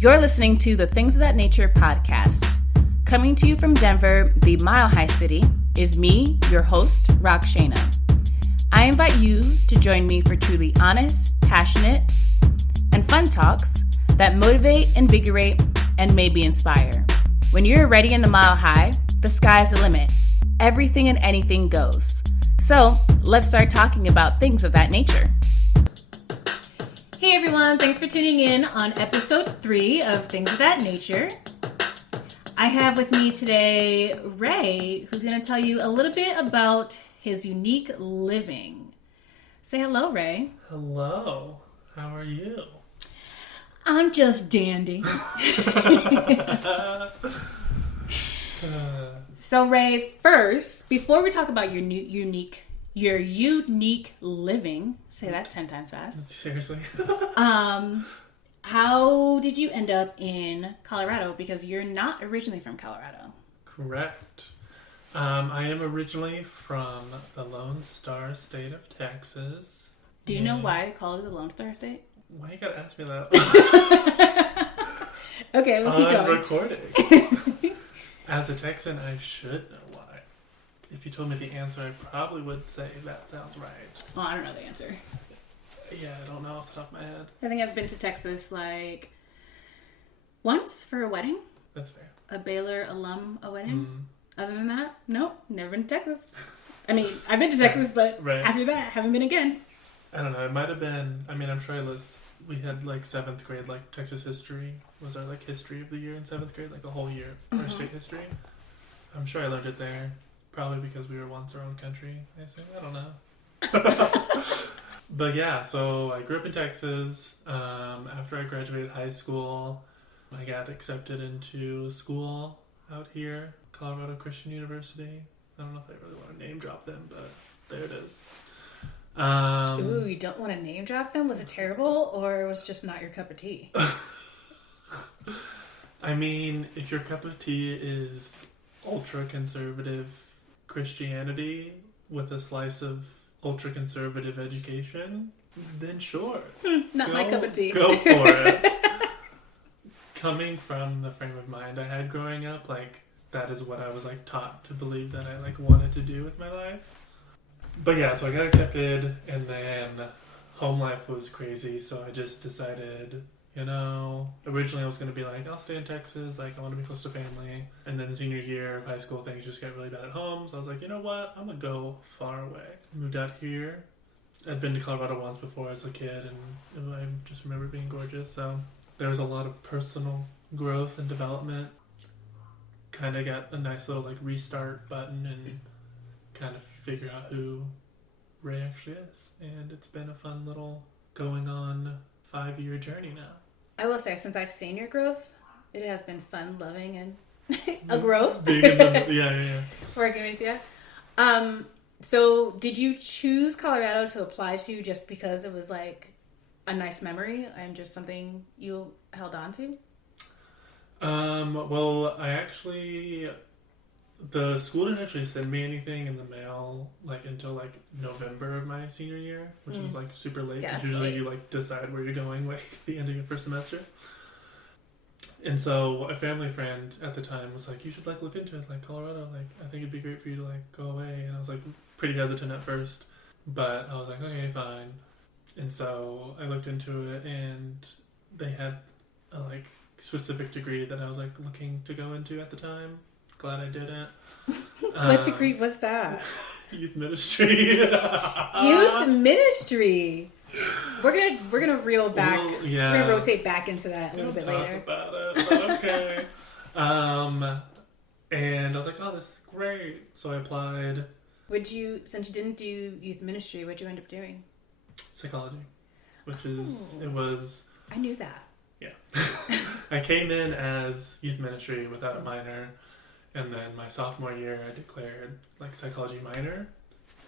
You're listening to the Things of That Nature podcast. Coming to you from Denver, the Mile High City, is me, your host, Rockshana. I invite you to join me for truly honest, passionate, and fun talks that motivate, invigorate, and maybe inspire. When you're already in the Mile High, the sky's the limit. Everything and anything goes. So let's start talking about things of that nature. Hey everyone, thanks for tuning in on episode 3 of Things of That Nature. I have with me today Ray, who's going to tell you a little bit about his unique living. Say hello, Ray. Hello. How are you? I'm just dandy. So Ray, first, before we talk about your unique living, say that 10 times fast. Seriously? How did you end up in Colorado? Because you're not originally from Colorado. Correct. I am originally from the Lone Star State of Texas. Do you know why I call it the Lone Star State? Why you gotta ask me that? Okay, we'll keep going. I'm recording. As a Texan, I should know why. If you told me the answer, I probably would say that sounds right. Well, I don't know the answer. Yeah, I don't know off the top of my head. I think I've been to Texas like once for a wedding. That's fair. A Baylor alum a wedding. Other than that, nope, never been to Texas. I mean, I've been to Texas, but after that, haven't been again. I don't know. It might have been. I mean, I'm sure we had like 7th grade, like Texas history was our like history of the year in 7th grade, like a whole year of our state history. I'm sure I learned it there, probably because we were once our own country. I assume. I don't know. But yeah, so I grew up in Texas. After I graduated high school, I got accepted into school out here, Colorado Christian University. I don't know if I really want to name drop them, but there it is. Ooh, you don't want to name drop them? Was it terrible, or was it just not your cup of tea? I mean, if your cup of tea is ultra-conservative Christianity with a slice of ultra-conservative education, then sure. Not my cup of tea. Go for it. Coming from the frame of mind I had growing up, like, that is what I was, like, taught to believe that I, like, wanted to do with my life. But yeah, so I got accepted, and then home life was crazy, so I just decided, originally I was going to be like, I'll stay in Texas, like, I want to be close to family. And then senior year of high school, things just got really bad at home, so I was like, you know what, I'm going to go far away. Moved out here. I'd been to Colorado once before as a kid, and I just remember it being gorgeous, so there was a lot of personal growth and development. Kind of got a nice little, like, restart button and kind of figure out who Ray actually is. And it's been a fun little going on 5-year journey now. I will say, since I've seen your growth, it has been fun, loving, and a growth. Yeah. Working with you. So did you choose Colorado to apply to just because it was like a nice memory and just something you held on to? Well, the school didn't actually send me anything in the mail, like, until, like, November of my senior year, which is, like, super late, because usually you, like, decide where you're going, like, the end of your first semester. And so a family friend at the time was like, you should, like, look into it, like, Colorado, like, I think it'd be great for you to, like, go away. And I was, like, pretty hesitant at first, but I was like, okay, fine. And so I looked into it, and they had a, like, specific degree that I was, like, looking to go into at the time. Glad I didn't. What degree was that? Youth ministry. Youth ministry. We're gonna reel back. Yeah. We're gonna rotate back into that a little bit later. Talk about it, but okay. And I was like, oh, this is great. So I applied. Since you didn't do youth ministry, what'd you end up doing? Psychology, which is it was. I knew that. Yeah. I came in as youth ministry without a minor. And then my sophomore year, I declared, like, psychology minor.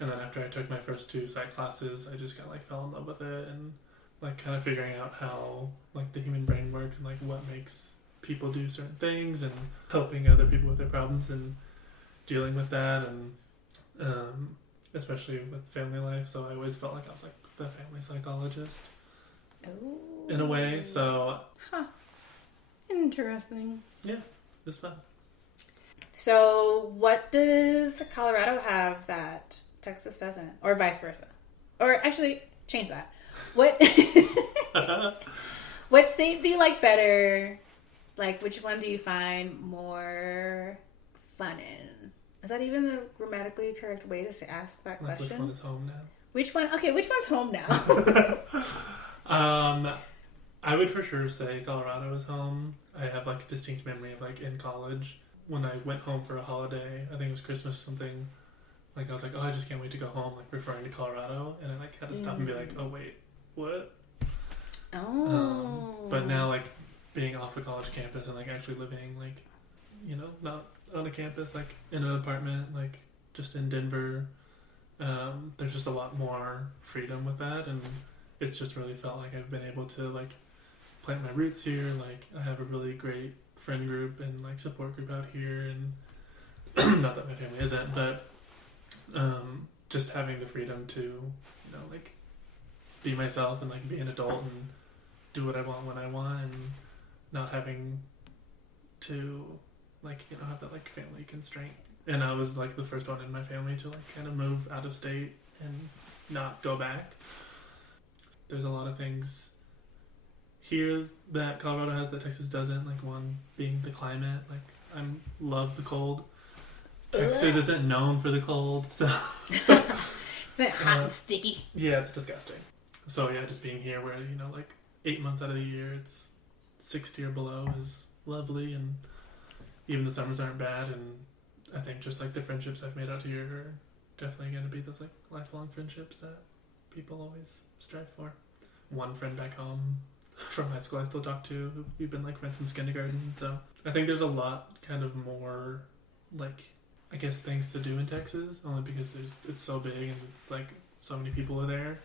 And then after I took my first 2 psych classes, I just fell in love with it and, like, kind of figuring out how, like, the human brain works and, like, what makes people do certain things and helping other people with their problems and dealing with that and especially with family life. So I always felt like I was, like, the family psychologist. Oh. In a way, so... Huh. Interesting. Yeah, it's fun. So, what does Colorado have that Texas doesn't? Or vice versa? Or actually, change that. What what state do you like better? Like, which one do you find more fun in? Is that even the grammatically correct way to ask that question? Which one is home now? Which one? Okay, which one's home now? I would for sure say Colorado is home. I have like a distinct memory of like in college when I went home for a holiday. I think it was Christmas something. Like I was like, oh, I just can't wait to go home. Like referring to Colorado, and I like had to stop and be like, oh wait, what? Oh. But now like being off the college campus and like actually living like, you know, not on a campus, like in an apartment, like just in Denver. There's just a lot more freedom with that, and it's just really felt like I've been able to like plant my roots here. Like I have a really great friend group and like support group out here, and not that my family isn't, but just having the freedom to, you know, like be myself and like be an adult and do what I want when I want, and not having to like, you know, have that like family constraint. And I was like the first one in my family to like kind of move out of state and not go back. There's a lot of things here that Colorado has that Texas doesn't. Like one being the climate. Like I love the cold. Texas isn't known for the cold, so Is it hot and sticky? Yeah, it's disgusting. So yeah, just being here where, you know, like 8 months out of the year it's 60 or below is lovely, and even the summers aren't bad. And I think just like the friendships I've made out here are definitely going to be those like lifelong friendships that people always strive for. One friend back home from high school I still talk to, who we've been like friends since kindergarten. So I think there's a lot kind of more like, I guess, things to do in Texas, only because it's so big and it's like so many people are there.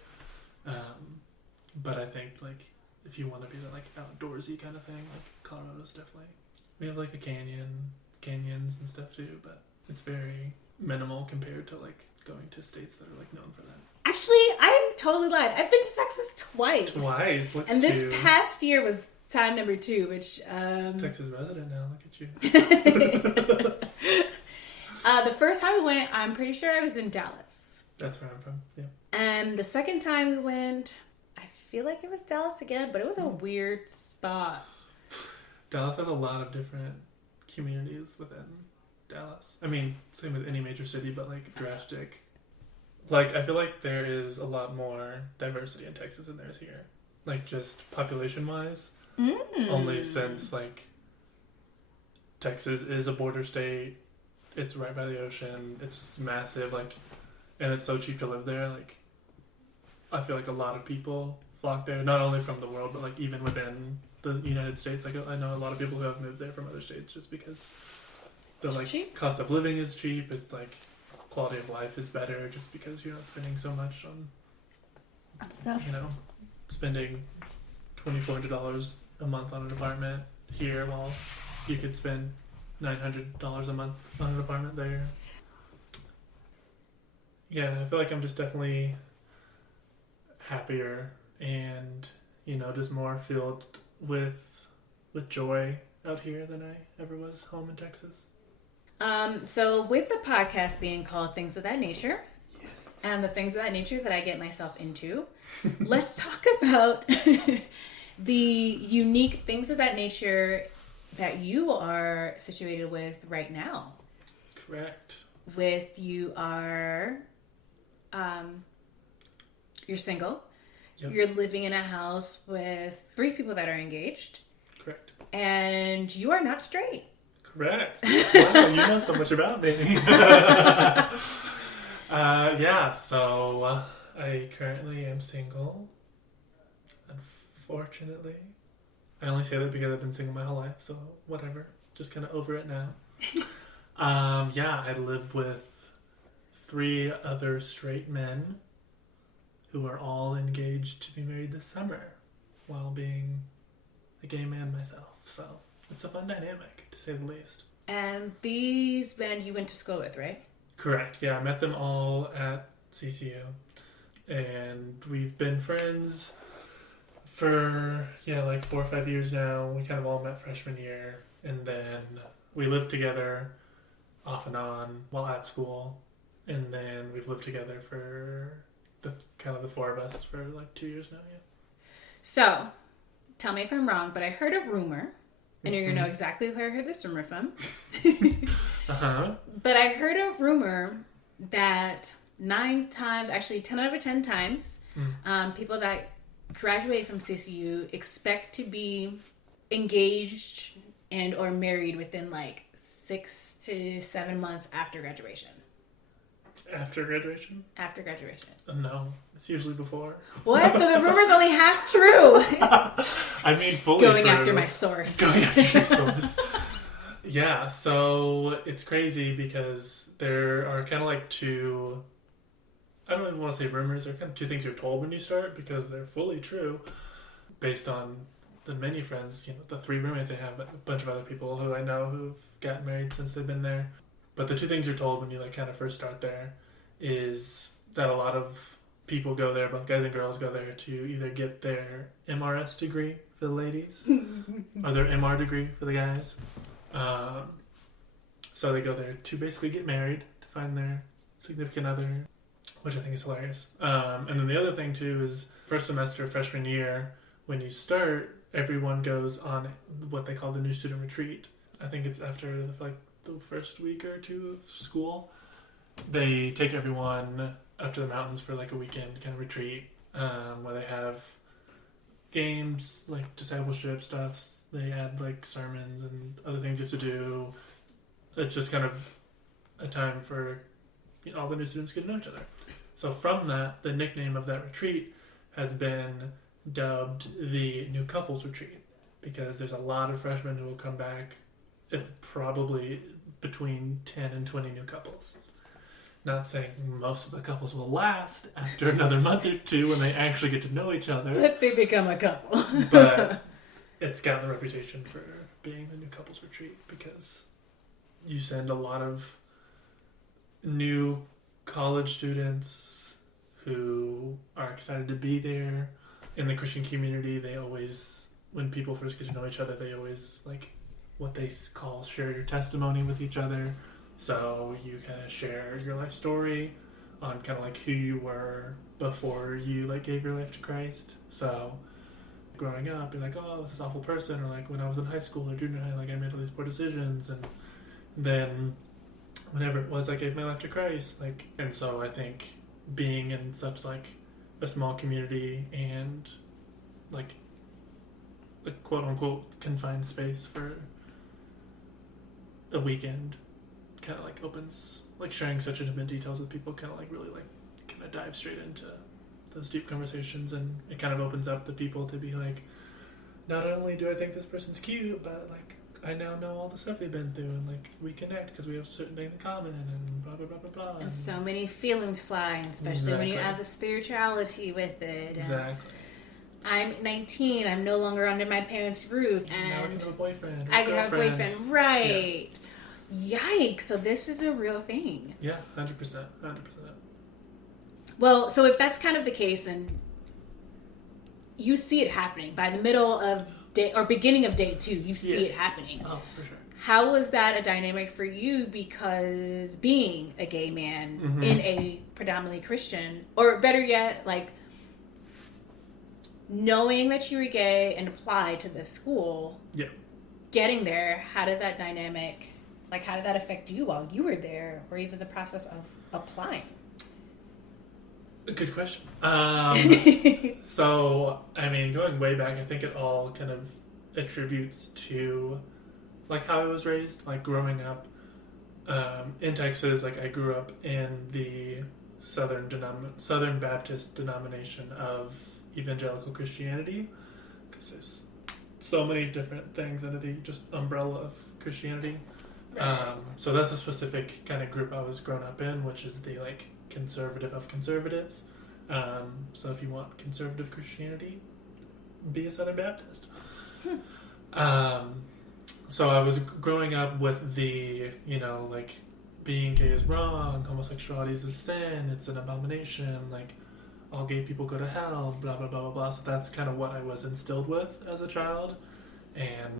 But I think like if you want to be the like outdoorsy kind of thing, like Colorado's definitely, we have like a canyons and stuff too, but it's very minimal compared to like going to states that are like known for that. Actually, I totally lied. I've been to Texas twice. Look and at this you. past year was time number 2, which She's a Texas resident now. Look at you. The first time we went, I'm pretty sure I was in Dallas. That's where I'm from. Yeah. And the second time we went, I feel like it was Dallas again, but it was a weird spot. Dallas has a lot of different communities within Dallas. I mean, same with any major city, but like drastic. Like, I feel like there is a lot more diversity in Texas than there is here. Like, just population-wise. Only since, like, Texas is a border state. It's right by the ocean. It's massive, like, and it's so cheap to live there. Like, I feel like a lot of people flock there, not only from the world, but, like, even within the United States. Like, I know a lot of people who have moved there from other states just because the, like, cost of living is cheap. It's, like, quality of life is better just because you're not spending so much on stuff. You know, spending $2,400 a month on an apartment here, while you could spend $900 a month on an apartment there. Yeah, I feel like I'm just definitely happier and, you know, just more filled with joy out here than I ever was home in Texas. So with the podcast being called Things of That Nature, yes, and the things of that nature that I get myself into, let's talk about the unique things of that nature that you are situated with right now. Correct. You are, you're single. Yep. You're living in a house with 3 people that are engaged. Correct. And you are not straight. Correct. Wow, you know so much about me. Yeah, so I currently am single. Unfortunately. I only say that because I've been single my whole life, so whatever. Just kind of over it now. Yeah, I live with 3 other straight men who are all engaged to be married this summer while being a gay man myself. So it's a fun dynamic, to say the least. And these men you went to school with, right? Correct. Yeah, I met them all at CCU. And we've been friends for, like 4 or 5 years now. We kind of all met freshman year, and then we lived together off and on while at school, and then we've lived together for the four of us for like 2 years now, yeah. So, tell me if I'm wrong, but I heard a rumor, and you're going to know exactly where I heard this rumor from. Uh-huh. But I heard a rumor that 9 times, actually 10 out of 10 times, people that graduate from CCU expect to be engaged and or married within like 6 to 7 months after graduation. After graduation? After graduation. No, it's usually before. What? So the rumor's only half true. I mean, fully Going true. after my source. Going after your source. Yeah, so it's crazy because there are kind of like two, I don't even want to say rumors, they're kind of two things you're told when you start because they're fully true based on the many friends, the 3 roommates I have, but a bunch of other people who I know who've gotten married since they've been there. But the 2 things you're told when you like kind of first start there is that a lot of people go there, both guys and girls go there to either get their MRS degree for the ladies or their MR degree for the guys. So they go there to basically get married, to find their significant other, which I think is hilarious. And then the other thing too is first semester, freshman year, when you start, everyone goes on what they call the new student retreat. I think it's after the first week or 2 of school. They take everyone up to the mountains for like a weekend kind of retreat, where they have games, like discipleship stuff. They add like sermons and other things you have to do. It's just kind of a time for all the new students get to know each other. So from that, the nickname of that retreat has been dubbed the New Couples Retreat because there's a lot of freshmen who will come back. It's probably between 10 and 20 new couples. Not saying most of the couples will last after another month or 2 when they actually get to know each other. But they become a couple. But it's got the reputation for being the New Couples Retreat because you send a lot of new college students who are excited to be there. In the Christian community, they always, when people first get to know each other, they always like what they call share your testimony with each other. So you kind of share your life story on kind of like who you were before you like gave your life to Christ. So growing up, be like, oh, I was this awful person, or like when I was in high school or junior high, like I made all these poor decisions, and then whenever it was I gave my life to Christ, like, and so I think being in such like a small community and like a quote unquote confined space for a weekend kind of like opens, like sharing such intimate details with people kind of like really like kind of dive straight into those deep conversations, and it kind of opens up the people to be like, not only do I think this person's cute, but like I now know all the stuff they've been through, and like we connect because we have certain things in common, and blah blah blah blah blah. And so many feelings fly, especially when you add the spirituality with it. Exactly. I'm 19. I'm no longer under my parents' roof, and now I can have a boyfriend. I can have a boyfriend, right? Yeah. Yikes! So this is a real thing. Yeah, 100%. Well, so if that's kind of the case, and you see it happening by the middle of day or beginning of day 2, you see it happening. Oh, for sure. How was that a dynamic for you? Because being a gay man in a predominantly Christian, or better yet, like knowing that you were gay and applied to this school, getting there, how did that dynamic, like how did that affect you while you were there, or even the process of applying? Good question. So, I mean, going way back, I think it all kind of attributes to like how I was raised, like growing up in Texas. Like I grew up in the Southern Baptist denomination of evangelical Christianity, because there's so many different things under the just umbrella of Christianity. So that's a specific kind of group I was grown up in, which is the like conservative of conservatives. So if you want conservative Christianity, be a Southern Baptist. So I was growing up with the, like being gay is wrong, homosexuality is a sin, it's an abomination, like all gay people go to hell, blah, blah, blah, blah, blah. So that's kind of what I was instilled with as a child. And